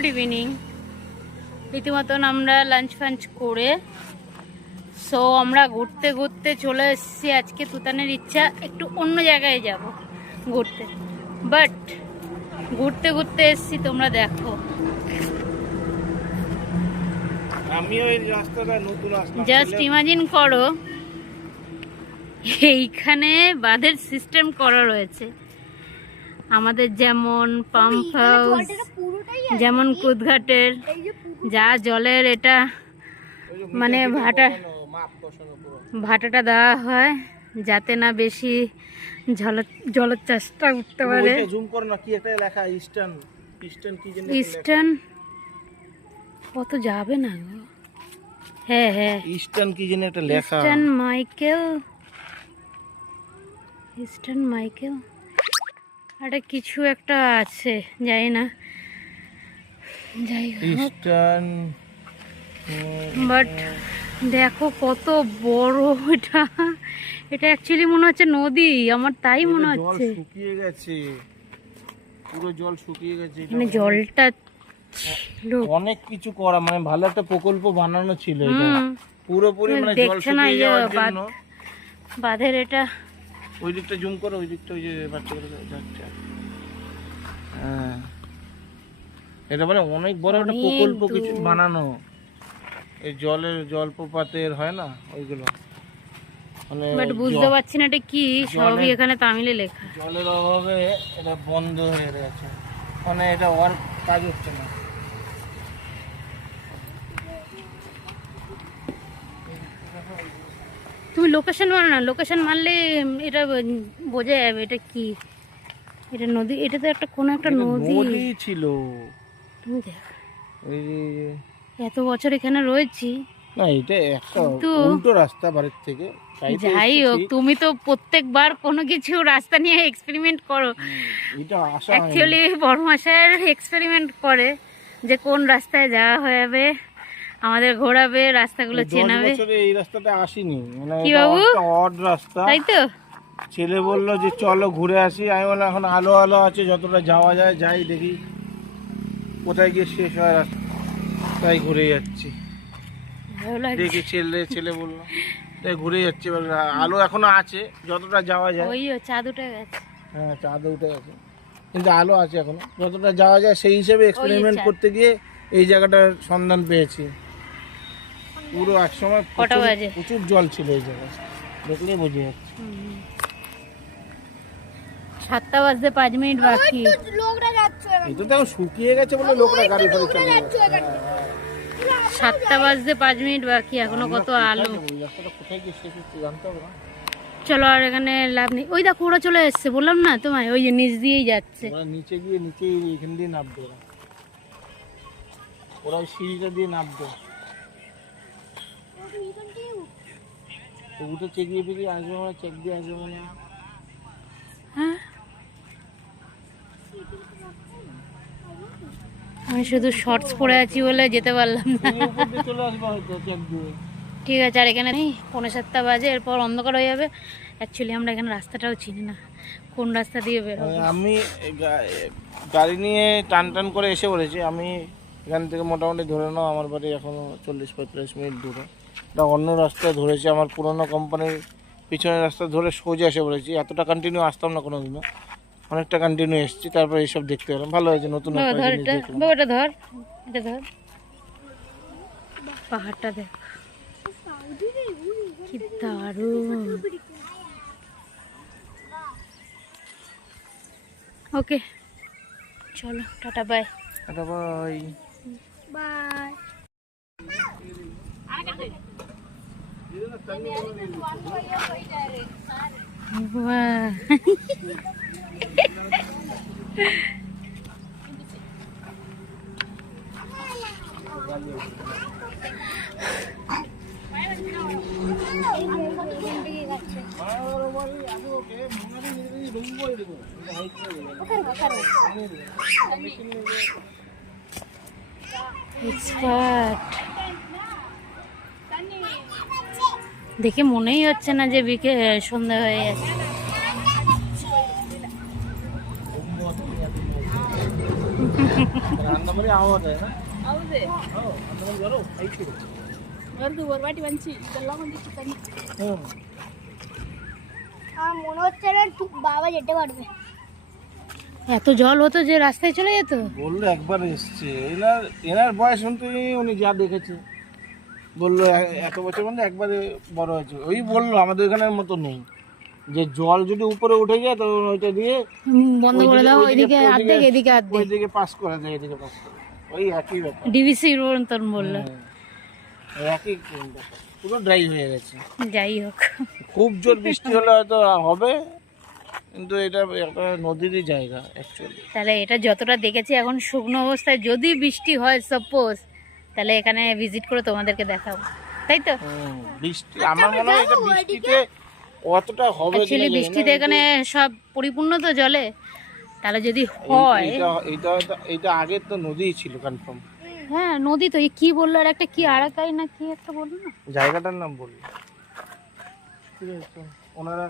Good evening. রীতিমতন আমরা lunch ফাঞ্চ করে সো আমরা ঘুরতে ঘুরতে চলে এসেছি। আজকে তুতানের ইচ্ছা একটু অন্য জায়গায় যাব ঘুরতে, বাট ঘুরতে ঘুরতে এসেছি তোমরা দেখো। আমি ওই রাস্তাটা নতুন আসলাম, জাস্ট ইমাজিন করো এইখানে বাঁধের সিস্টেম করা রয়েছে। আমাদের যেমন পাম্প হাউস, যেমন কুদঘাটের যা জলের এটা মানে ভাটাটা দেওয়া হয় যাতে না বেশি জলোচ্ছ্বাসটা উঠতে পারে। জুম করো না, কি একটা লেখা ইস্টার্ন ইস্টার্ন কি যেন ইস্টার্ন কত যাবে না গো। হ্যাঁ হ্যাঁ ইস্টার্ন কি যেন একটা লেখা, ইস্টার্ন মাইকেল, ইস্টার্ন মাইকেল একটা কিছু একটা আছে জানি না, যাই হোক। ইস্টার্ন বাট দেখো কত বড় এটা। এটা অ্যাকচুয়ালি মনে হচ্ছে নদী, আমার তাই মনে হচ্ছে। জল শুকিয়ে গেছে, পুরো জল শুকিয়ে গেছে। মানে জলটা অনেক কিছু করা, মানে ভালো একটা প্রকল্প বানানো ছিল এটা পুরোপুরি, মানে জল দেখছে না শুকিয়ে যাওয়ার জন্য। বাঁধের এটা ওই দিকটা জুম করো, ওই দিকটা ওই যে বাচ্চাগুলো যাচ্ছে। হ্যাঁ, এটা মানে অনেক বড় একটা প্রকল্প কিছু বানানো। এই জলের জলপ্রপাতের হয় না ওইগুলো, মানে বাট বুঝতে পারছি না এটা কি, সবই এখানে তামিলে লেখা। জলের অভাবে এটা বন্ধ হয়ে গেছে, মানে এটা ওয়ার্ক কাজ হচ্ছে না। তুমি লোকেশন মারো না, লোকেশন মারলে এটা বোঝা যাবে এটা কি। এটা নদী, এটা তো একটা কোনো একটা নদী ছিল। তুমি দেখ, ওই যে এত বছর এখানে রয়েছি না, এটা একটা উল্টো রাস্তা বাড়ির থেকে। যাই হোক, তুমি তো প্রত্যেকবার কোনো কিছু রাস্তা নিয়ে এক্সপেরিমেন্ট করো। এটা আশা অ্যাকচুয়ালি বড় মাসের এক্সপেরিমেন্ট করে যে কোন রাস্তায় যাওয়া হবে, আমাদের ঘোরাবে, রাস্তাগুলো চেনাবে। এই রাস্তাটা আসিনি, মানে কি বাবু একটা অড রাস্তা, তাই তো। ছেলে বললো যে চলো ঘুরে আসি। আমি বললাম এখন আলো আলো আছে, যতটা যাওয়া যায় যাই, দেখি কোথায় গিয়ে শেষ হয় রাস্তা, তাই ঘুরে যাচ্ছি। দেখি ছেলে বললো তাই ঘুরে যাচ্ছি। এবার আলো এখনো আছে, যতটা যাওয়া যায়। ওই চাঁদ উঠে গেছে। হ্যাঁ, চাঁদ উঠে গেছে, কিন্তু আলো আছে এখনো, যতটা যাওয়া যায় সেই হিসেবে এক্সপেরিমেন্ট করতে গিয়ে এই জায়গাটার সন্ধান পেয়েছি। পুরো এক সময় প্রচুর জল ছিল এই জায়গায়, দেখলেই বোঝা যাচ্ছে। 7টা বাজতে 5 মিনিট বাকি। এটা তো এখন শুকিয়ে গেছে বলে লোকরা গাড়ি ফাড়ি চালিয়ে যাচ্ছে। 7টা বাজতে 5 মিনিট বাকি, এখনো কত আলো। কোথায় গিয়ে শেষ হচ্ছে জানতে হবে না। চলো, আর এখানে লাভ নেই। ওই দেখো ওরা চলে এসছে, বললাম না তোমায়, ওই যে নিচ দিয়েই যাচ্ছে। ওরা নিচে গিয়ে নিচেই এখান দিয়ে নামবে, ওরা ওই সিঁড়িটা দিয়ে নামবে। উঠে চেক দিয়ে বেরিয়ে আসবে, মানে চেক দিয়ে আসবে মানে। হ্যাঁ, আমি শুধু শর্টস পরে আছি বলে যেতে পারলাম না। চলে আসবে হয়তো চেক দিয়ে। ঠিক আছে, আর এখানে নেই, 6:45 বাজে, এরপর অন্ধকার হয়ে যাবে। অ্যাকচুয়ালি আমরা এখানে রাস্তাটাও চিনি না, কোন রাস্তা দিয়ে বেরোবো। আমি গাড়ি নিয়ে টান করে এসে পড়েছি। আমি এখান থেকে মোটামুটি ধরে নাও আমার বাড়ি এখনো 40-45 মিনিট দূরে। এটা অন্য রাস্তায় ধরেছি, আমার পুরোনো কোম্পানির পিছনের রাস্তা ধরে সোজা এসে পড়েছি। এতটা কন্টিনিউ আসতাম না কোনোদিনও, অনেকটা কন্টিনিউ এসেছি, তারপর এইসব দেখতে পেলাম। ভালো হয়েছে, নতুন ধর এটা ধর, পাহাড়টা দেখ কি দারুণ। ওকে চলো, tata bye. Tata bye bye. দেখে মনেই হচ্ছে না যে সন্ধ্যা হয়ে গেছে। రాంద మరి ఆవదే నా ಹೌದೇ అన్న జరో ఐకి వరదు వరవాటి వంచి ಇದೆಲ್ಲ ಒಂದು ಚಿಕನ್ মনে হচ্ছে না বাবা যেতে পারবে। এত জল হতো যে রাস্তায় চলে যেত। বললো একবার এসছে এনার বয়স শুনতে উনি যা দেখেছে বললো এত বছর মানে একবারে বড় হয়েছে। ওই বললো আমাদের এখানের মতো নেই, যে জল যদি উপরে উঠে যায় তো ওইটা দিয়ে বন্ধ করে দাও, ওইদিকে অর্ধেক এদিকে অর্ধেক, ওইদিকে পাস করে দেয়, এদিকে পাস করে ওই একই ব্যাপার। ডিভিসি মতন বললো। একই ব্যাপার, পুরো ড্রাই হয়ে গেছে। যাই হোক, খুব জোর বৃষ্টি হলে হয়তো হবে, কিন্তু এটা একটা নদীরই জায়গা অ্যাকচুয়ালি। তাহলে এটা যতটা দেখেছি এখন শুকনো অবস্থায়, যদি বৃষ্টি হয় সাপোজ, তাহলে এখানে ভিজিট করে তোমাদেরকে দেখাবো, তাই তো? বৃষ্টি আমার মনে হয় এটা বৃষ্টিতে অতটা হবে কিনা অ্যাকচুয়ালি জানি না, বৃষ্টিতে এখানে সব পরিপূর্ণ তো জলে, তাহলে যদি এই- হয়। এইটা আগে তো নদীই ছিল কনফার্ম। হ্যাঁ নদী তো, এই কি বললো, আর একটা কি আরাকাই না কি একটা বললো না, জায়গাটার নাম বললো। ঠিক আছে, ওনারা